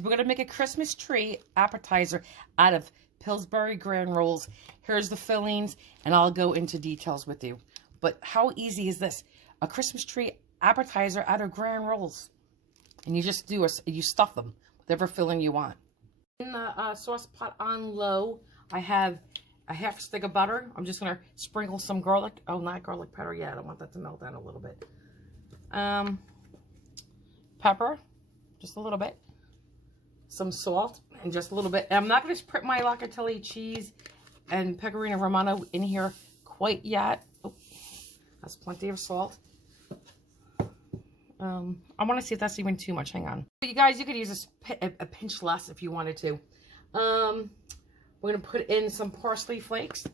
We're going to make a Christmas tree appetizer out of Pillsbury grand rolls. Here's the fillings, and I'll go into details with you. But how easy is this? A Christmas tree appetizer out of grand rolls. And you just you stuff them, whatever filling you want. In the sauce pot on low, I have a half stick of butter. I'm just going to sprinkle some garlic. Oh, not garlic powder yet. I want that to melt down a little bit. Pepper, just a little bit. Some salt, and just a little bit. And I'm not going to put my locatelli cheese and pecorino romano in here quite yet. Oh, that's plenty of salt. I want to see if that's even too much. Hang on. You guys, you could use a pinch less if you wanted to. We're going to put in some parsley flakes.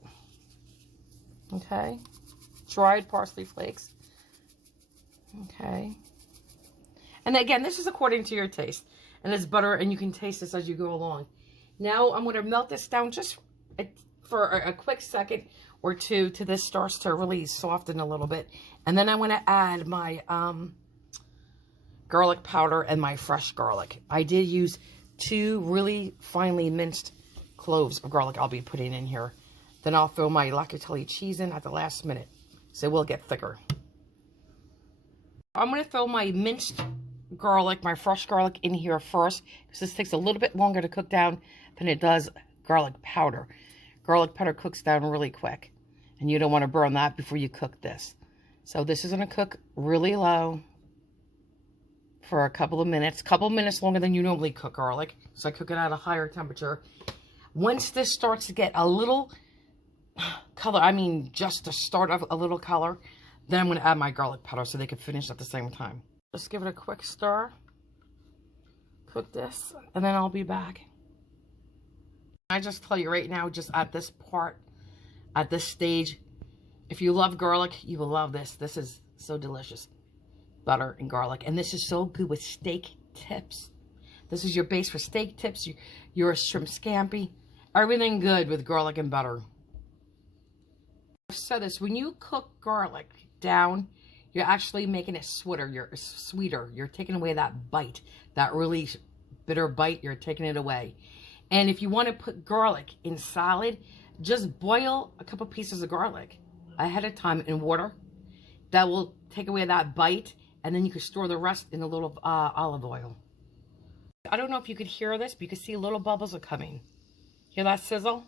Okay. Dried parsley flakes. Okay. And again, this is according to your taste. And it's butter, and you can taste this as you go along. Now I'm going to melt this down just for a quick second or two till this starts to really soften a little bit. And then I want to add my garlic powder and my fresh garlic. I did use 2 really finely minced cloves of garlic I'll be putting in here. Then I'll throw my locatelli cheese in at the last minute, so it will get thicker. I'm going to throw my minced garlic, my fresh garlic, in here first, because this takes a little bit longer to cook down than it does garlic powder. Garlic powder cooks down really quick, and you don't want to burn that before you cook this. So this is going to cook really low for a couple of minutes longer than you normally cook garlic. So I cook it at a higher temperature. Once this starts to get a little color, I mean just the start of a little color, then I'm going to add my garlic powder so they can finish at the same time. Just give it a quick stir. Cook this, and then I'll be back. I just tell you right now, just at this part, at this stage, if you love garlic, you will love this. This is so delicious. Butter and garlic. And this is so good with steak tips. This is your base for steak tips, your shrimp scampi. Everything good with garlic and butter. I've said this, when you cook garlic down, you're actually making it sweeter. You're taking away that bite, that really bitter bite. You're taking it away. And if you want to put garlic in salad, just boil a couple pieces of garlic ahead of time in water. That will take away that bite, and then you can store the rest in a little olive oil. I don't know if you could hear this, but you can see little bubbles are coming. Hear that sizzle?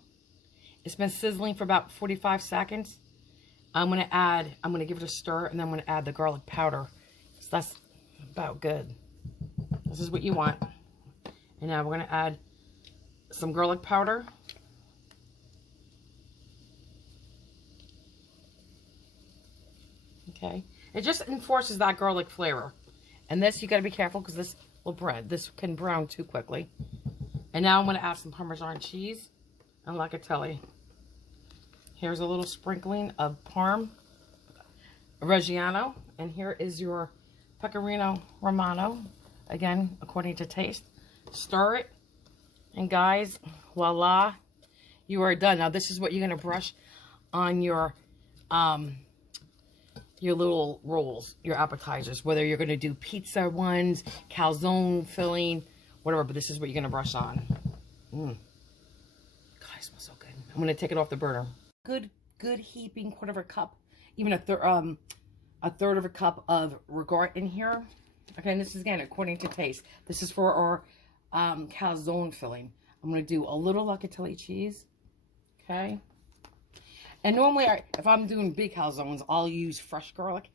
It's been sizzling for about 45 seconds. I'm going to give it a stir, and then I'm going to add the garlic powder. So that's about good. This is what you want. And now we're going to add some garlic powder. Okay. It just enforces that garlic flavor. And this, you got to be careful because this can brown too quickly. And now I'm going to add some Parmesan cheese and locatelli. Here's a little sprinkling of Parm Reggiano. And here is your pecorino romano. Again, according to taste. Stir it. And guys, voila, you are done. Now this is what you're going to brush on your little rolls, your appetizers. Whether you're going to do pizza ones, calzone filling, whatever. But this is what you're going to brush on. God, it smells so good. I'm going to take it off the burner. Good heaping quarter of a cup, even a third of a cup of regard in here. Okay, and this is again according to taste. This is for our calzone filling. I'm going to do a little locatelli cheese. Okay. And normally, if I'm doing big calzones, I'll use fresh garlic.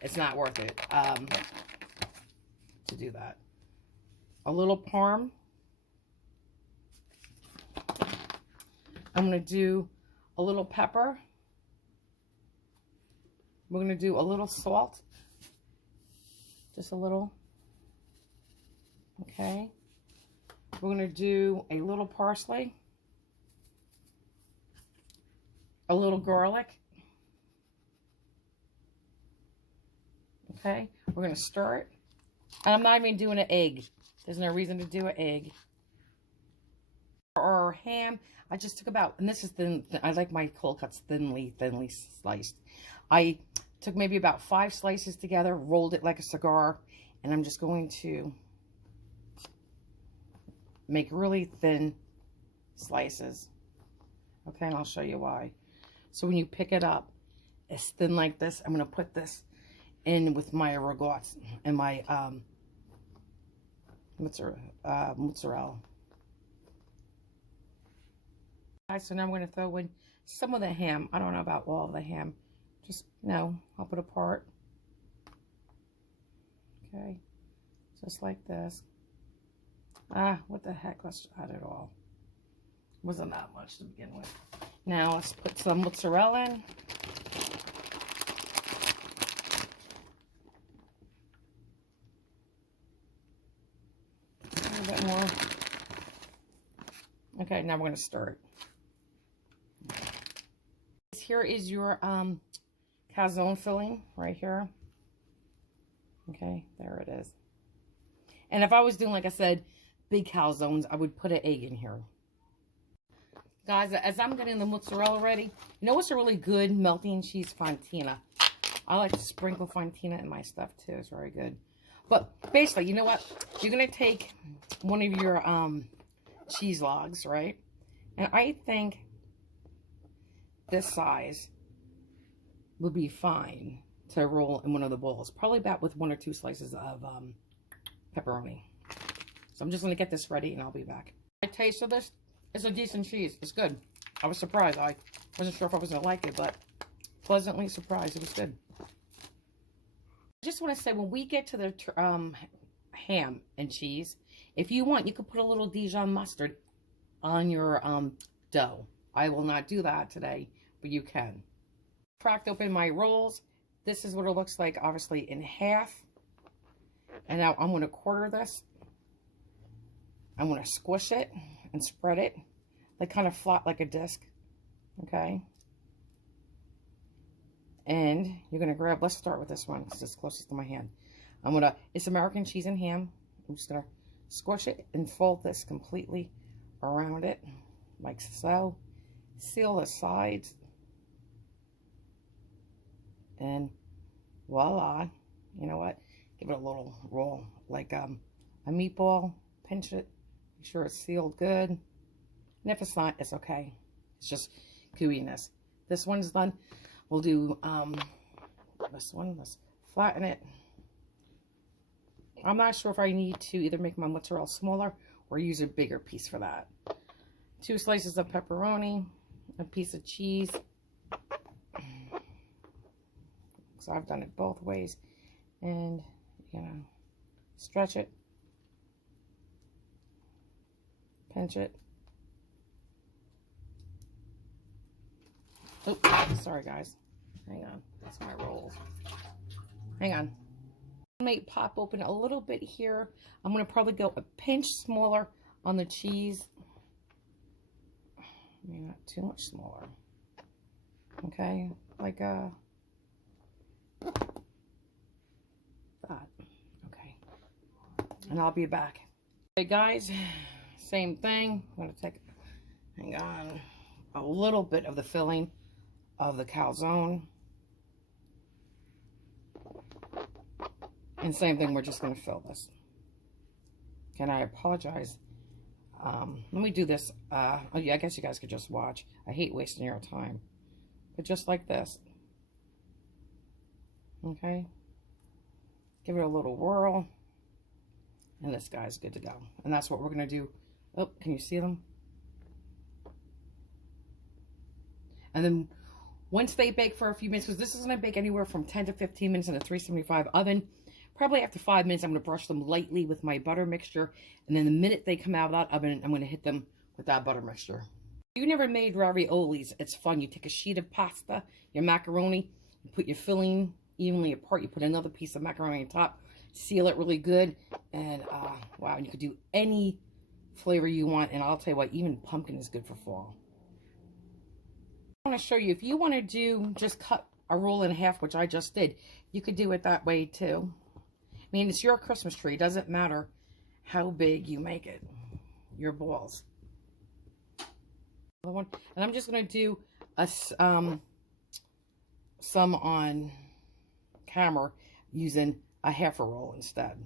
It's not worth it to do that. A little Parm. I'm going to do a little pepper. We're going to do a little salt. Just a little. Okay. We're going to do a little parsley. A little garlic. Okay. We're going to stir it. And I'm not even doing an egg. There's no reason to do an egg. For our ham, I just took about, and this is thin, I like my cold cuts thinly sliced. I took maybe about 5 slices together, rolled it like a cigar, and I'm just going to make really thin slices. Okay, and I'll show you why. So when you pick it up, it's thin like this. I'm going to put this in with my ragazzi and my mozzarella. Guys, so now I'm going to throw in some of the ham. I don't know about all of the ham. Just, I'll put apart. Okay, just like this. What the heck, let's add it all. Wasn't that much to begin with. Now let's put some mozzarella in. A little bit more. Okay, now we're going to stir it. Here is your calzone filling right here. Okay, there it is. And if I was doing, like I said, big calzones, I would put an egg in here. Guys, as I'm getting the mozzarella ready, you know what's a really good melting cheese? Fontina. I like to sprinkle fontina in my stuff too. It's very good. But basically, you know what? You're going to take one of your cheese logs, right? And I think this size would be fine to roll in one of the bowls. Probably about with 1 or 2 slices of pepperoni. So I'm just going to get this ready and I'll be back. The taste of this is a decent cheese. It's good. I was surprised. I wasn't sure if I was going to like it, but pleasantly surprised. It was good. I just want to say, when we get to the ham and cheese, if you want, you could put a little Dijon mustard on your dough. I will not do that today, but you can. Cracked open my rolls. This is what it looks like, obviously, in half. And now I'm going to quarter this. I'm going to squish it and spread it, like kind of flat like a disc. Okay. And you're going to grab, let's start with this one because it's closest to my hand. It's American cheese and ham. I'm just going to squish it and fold this completely around it, like so. Seal the sides. And voila. You know what? Give it a little roll, like a meatball. Pinch it. Make sure it's sealed good. And if it's not, it's okay. It's just gooiness. This one's done. We'll do this one. Let's flatten it. I'm not sure if I need to either make my mozzarella smaller or use a bigger piece for that. 2 slices of pepperoni, a piece of cheese. So I've done it both ways. And, stretch it. Pinch it. Oops, sorry guys. Hang on. That's my rolls. Hang on. I may pop open a little bit here. I'm going to probably go a pinch smaller on the cheese. Maybe not too much smaller. Okay, like that. Okay. And I'll be back. Okay guys, same thing. I'm going to take, hang on, a little bit of the filling of the calzone. And same thing, we're just going to fill this. And I apologize. Let me do this. I guess you guys could just watch. I hate wasting your time. But just like this. Okay. Give it a little whirl. And this guy's good to go. And that's what we're going to do. Oh, can you see them? And then once they bake for a few minutes, because this is going to bake anywhere from 10 to 15 minutes in a 375 oven. Probably after 5 minutes, I'm going to brush them lightly with my butter mixture. And then the minute they come out of that oven, I'm going to hit them with that butter mixture. If you never made raviolis, it's fun. You take a sheet of pasta, your macaroni, you put your filling evenly apart. You put another piece of macaroni on top, seal it really good. And wow, you could do any flavor you want. And I'll tell you what, even pumpkin is good for fall. I want to show you, if you want to do, just cut a roll in half, which I just did, you could do it that way too. I mean, it's your Christmas tree. It doesn't matter how big you make it. Your balls. And I'm just going to do some on camera using a half a roll instead.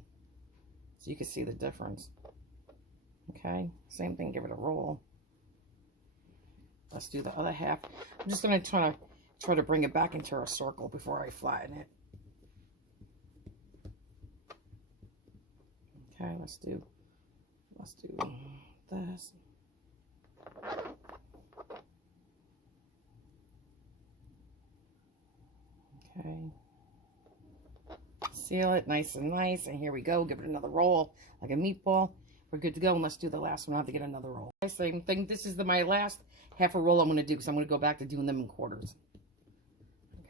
So you can see the difference. Okay, same thing, give it a roll. Let's do the other half. I'm just going to try to bring it back into a circle before I flatten it. Okay, let's do this. Okay. Seal it nice and nice. And here we go. Give it another roll like a meatball. We're good to go. And let's do the last one. I have to get another roll. Same thing. This is my last half a roll I'm going to do because I'm going to go back to doing them in quarters.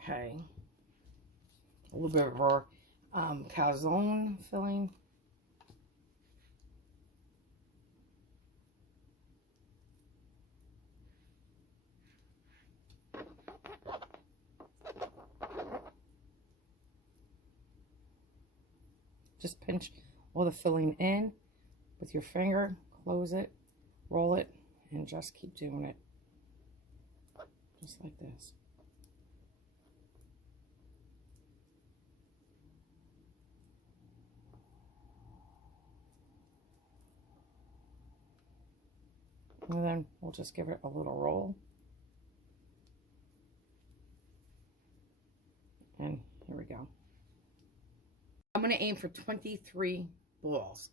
Okay. A little bit of our calzone filling. Just pinch all the filling in with your finger, close it, roll it, and just keep doing it. Just like this. And then we'll just give it a little roll. And here we go. I'm going to aim for 23 balls.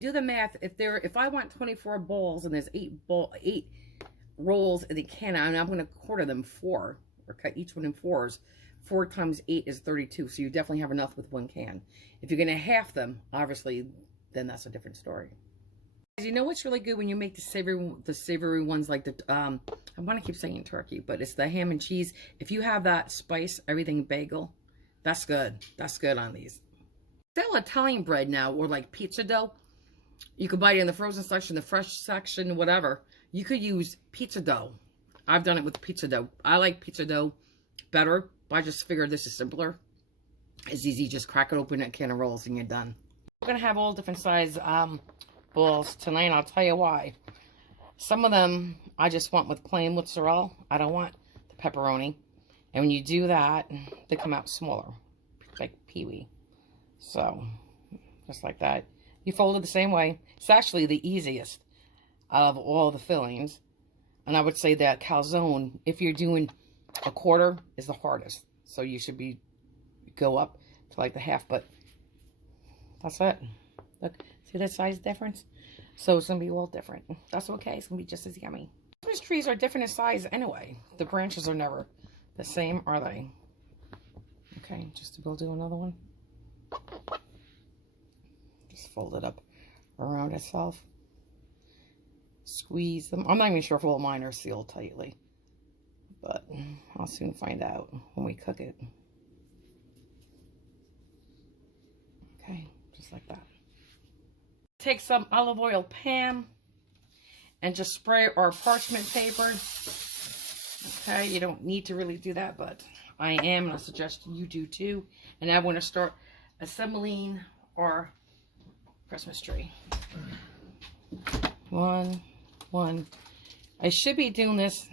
Do the math. If I want 24 balls and there's 8 rolls in the can, and I'm going to quarter them 4 or cut each one in 4s. 4 times 8 is 32. So you definitely have enough with one can. If you're going to half them, obviously, then that's a different story. You know what's really good when you make the savory ones, like the I want to keep saying turkey, but it's the ham and cheese. If you have that spice everything bagel, that's good. That's good on these. Sell Italian bread now, or like pizza dough. You could buy it in the frozen section, the fresh section, whatever. You could use pizza dough. I've done it with pizza dough. I like pizza dough better, but I just figured this is simpler. It's easy. Just crack it open, a can of rolls, and you're done. We're gonna have all different size balls tonight, and I'll tell you why. Some of them I just want with plain mozzarella. I don't want the pepperoni. And when you do that, they come out smaller, like peewee. So, just like that. You fold it the same way. It's actually the easiest of all the fillings. And I would say that calzone, if you're doing a quarter, is the hardest. So you should go up to like the half, but that's it. Look, see that size difference? So it's going to be all different. That's okay. It's going to be just as yummy. Christmas trees are different in size anyway. The branches are never the same, are they? Okay, just to go do another one. Just fold it up around itself. Squeeze them. I'm not even sure if all mine are sealed tightly, but I'll soon find out when we cook it. Okay, just like that. Take some olive oil pan and just spray our parchment paper. Okay, you don't need to really do that, but I am, and I suggest you do too. And I want to start assembling our Christmas tree. One. I should be doing this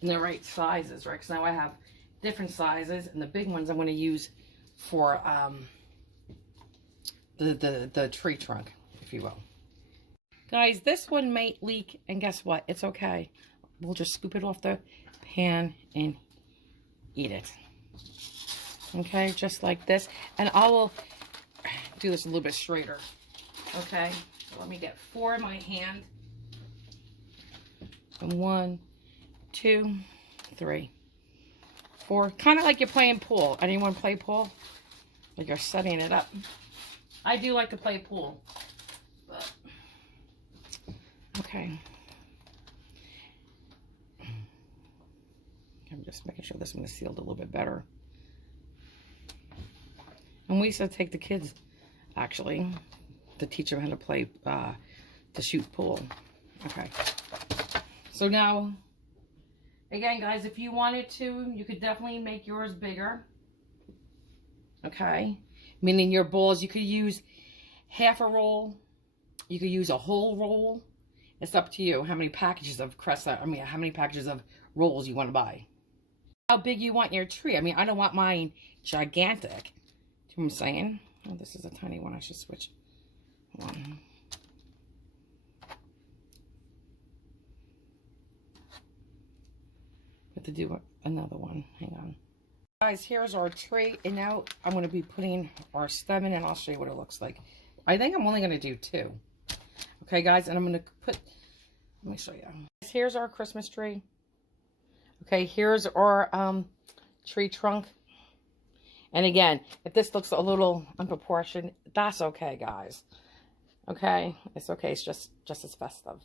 in the right sizes, right? Because now I have different sizes, and the big ones I'm going to use for the tree trunk, if you will. Guys, this one may leak, and guess what? It's okay. We'll just scoop it off the pan and eat it. Okay, just like this. And I will do this a little bit straighter. Okay, so let me get 4 in my hand. And 1, 2, 3, 4. Kind of like you're playing pool. Anyone play pool? Like you're setting it up. I do like to play pool. But okay. I'm just making sure this one is sealed a little bit better. And we used to take the kids, actually, to teach them how to play, to shoot pool. Okay. So now, again, guys, if you wanted to, you could definitely make yours bigger. Okay. Meaning your balls, you could use half a roll. You could use a whole roll. It's up to you how many packages of how many packages of rolls you want to buy. How big you want your tree. I mean, I don't want mine gigantic. Do you know what I'm saying? Oh, this is a tiny one. I should switch. 1. have to do another one. Hang on. Guys, here's our tray, and now I'm going to be putting our stem in, and I'll show you what it looks like. I think I'm only going to do 2. Okay, guys, and I'm going to put, let me show you. Here's our Christmas tree. Okay, here's our tree trunk. And again, if this looks a little unproportioned, that's okay, guys. Okay, it's okay. It's just as festive.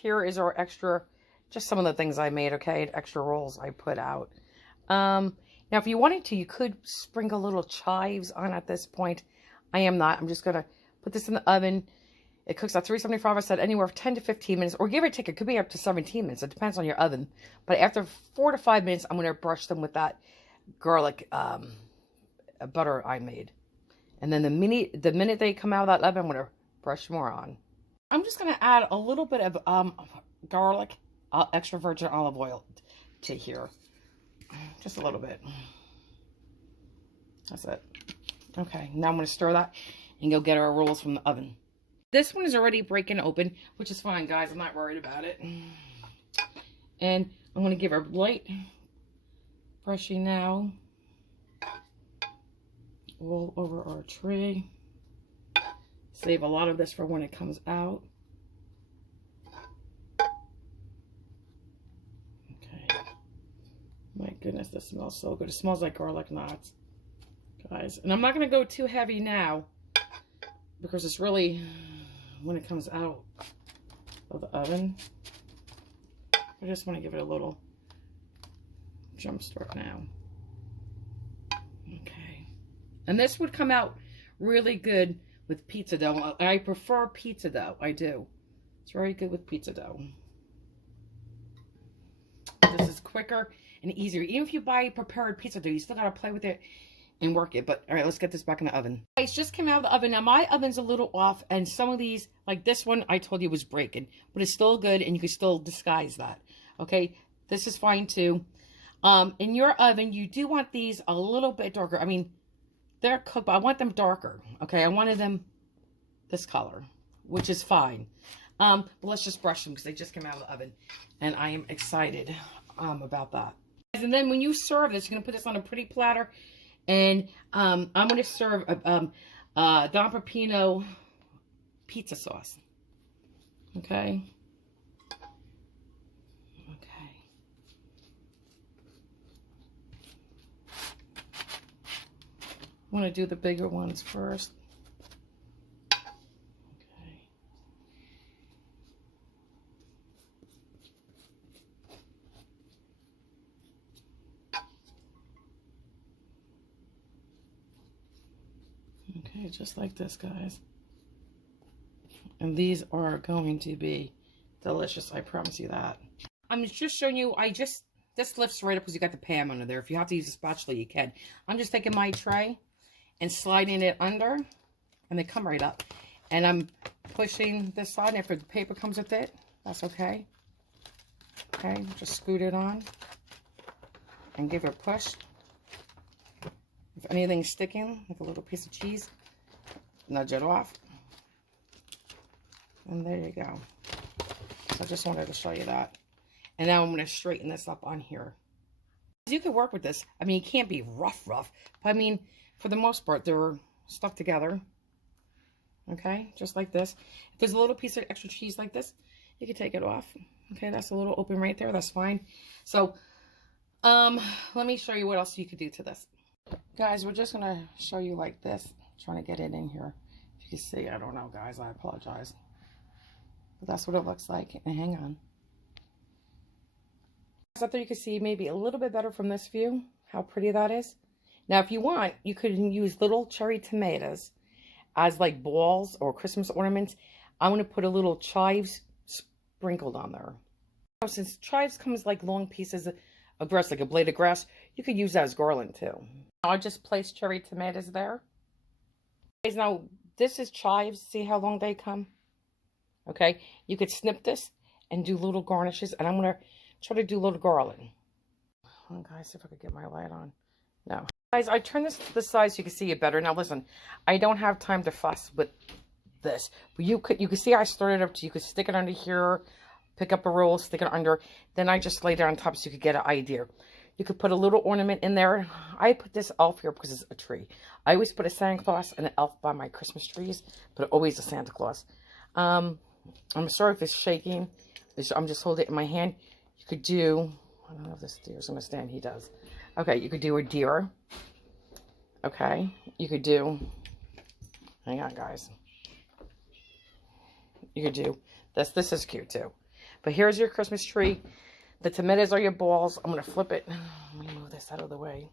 Here is our extra, just some of the things I made, okay, extra rolls I put out. Now, if you wanted to, you could sprinkle little chives on at this point. I am not. I'm just going to put this in the oven. It cooks at 375. I said anywhere from 10 to 15 minutes, or give or take, it could be up to 17 minutes. It depends on your oven. But after 4 to 5 minutes, I'm going to brush them with that garlic butter I made. And then the minute they come out of that oven, I'm going to brush more on. I'm just going to add a little bit of garlic, extra virgin olive oil to here. Just a little bit. That's it. Okay, now I'm going to stir that and go get our rolls from the oven. This one is already breaking open, which is fine, guys. I'm not worried about it. And I'm going to give her light brushing now all over our tray. Save a lot of this for when it comes out. My goodness, this smells so good. It smells like garlic knots, guys. And I'm not going to go too heavy now because it's really, when it comes out of the oven, I just want to give it a little jump start now. Okay. And this would come out really good with pizza dough. I prefer pizza dough. I do. It's very good with pizza dough. This is quicker and easier. Even if you buy prepared pizza dough, you still gotta play with it and work it. But all right, let's get this back in the oven. It just came out of the oven. Now my oven's a little off, and some of these, like this one, I told you was breaking, but it's still good, and you can still disguise that. Okay, this is fine too. In your oven, you do want these a little bit darker. I mean, they're cooked, but I want them darker. Okay, I wanted them this color, which is fine. But let's just brush them because they just came out of the oven, and I am excited about that. And then when you serve this, you're going to put this on a pretty platter. And I'm going to serve Don Pepino pizza sauce. Okay. Okay. I want to do the bigger ones first. Okay, just like this, guys. And these are going to be delicious, I promise you that. I'm just showing you, this lifts right up because you got the pan under there. If you have to use a spatula, you can. I'm just taking my tray and sliding it under, and they come right up. And I'm pushing this side, and after the paper comes with it, that's okay. Okay, just scoot it on and give it a push. If anything's sticking, like a little piece of cheese, nudge it off. And there you go. So I just wanted to show you that. And now I'm going to straighten this up on here. You could work with this. I mean, it can't be rough. But I mean, for the most part, they're stuck together. Okay, just like this. If there's a little piece of extra cheese like this, you can take it off. Okay, that's a little open right there. That's fine. So, let me show you what else you could do to this. Guys, we're just going to show you like this. Trying to get it in here. If you can see, I don't know, guys. I apologize. But that's what it looks like. And hang on. I thought you could see maybe a little bit better from this view. How pretty that is. Now, if you want, you could use little cherry tomatoes as like balls or Christmas ornaments. I'm going to put a little chives sprinkled on there. Since chives comes like long pieces of grass, like a blade of grass, you could use that as garland too. I just placed cherry tomatoes there. Now, this is chives. See how long they come? Okay, you could snip this and do little garnishes, and I'm going to try to do a little garland. Hold on, guys, see if I could get my light on. No. Guys, I turned this to the side so you can see it better. Now, listen, I don't have time to fuss with this, but you could see I started up to, you could stick it under here, Pick up a roll, stick it under. Then I just laid it on top so you could get an idea. You could put a little ornament in there. I put this elf here because it's a tree. I always put a Santa Claus and an elf by my Christmas trees, but always a Santa Claus. I'm sorry if it's shaking. I'm just holding it in my hand. You could do, I don't know if this deer's going to stand. He does. Okay, you could do a deer. Okay, you could do, hang on guys. You could do this. This is cute too. But here's your Christmas tree. The tomatoes are your balls. I'm going to flip it. Let me move this out of the way.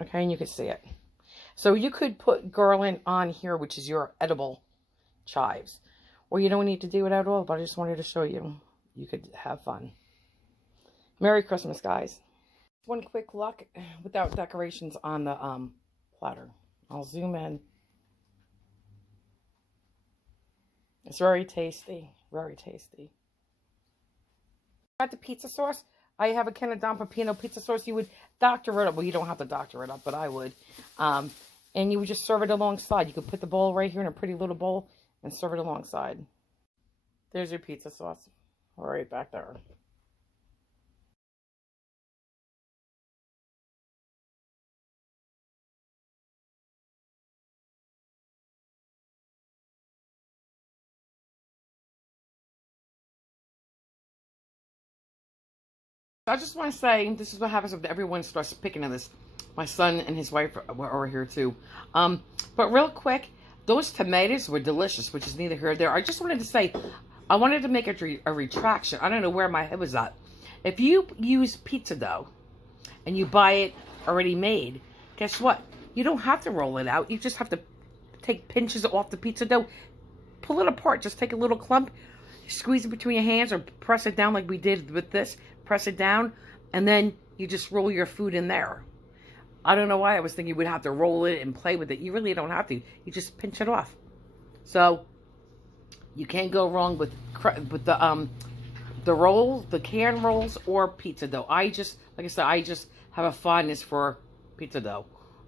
Okay, and you can see it. So you could put garland on here, which is your edible chives. Or you don't need to do it at all, but I just wanted to show you. You could have fun. Merry Christmas, guys. One quick look without decorations on the platter. I'll zoom in. It's very tasty. Very tasty. Got the pizza sauce. I have a can of Don Pepino pizza sauce. You would doctor it up. Well, you don't have to doctor it up, but I would. And you would just serve it alongside. You could put the bowl right here in a pretty little bowl and serve it alongside. There's your pizza sauce. Right back there. I just want to say, this is what happens when everyone starts picking at this. My son and his wife were over here too. But real quick, those tomatoes were delicious, which is neither here nor there. I just wanted to say, I wanted to make a retraction. I don't know where my head was at. If you use pizza dough and you buy it already made, guess what? You don't have to roll it out. You just have to take pinches off the pizza dough, pull it apart. Just take a little clump, squeeze it between your hands or press it down like we did with this. Press it down, and then you just roll your food in there. I don't know why I was thinking you would have to roll it and play with it. You really don't have to. You just pinch it off. So you can't go wrong with the rolls, the can rolls, or pizza dough. I just, like I said, I just have a fondness for pizza dough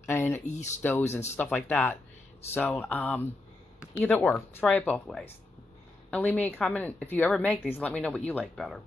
and yeast doughs and stuff like that. So either or, try it both ways. And leave me a comment if you ever make these. Let me know what you like better.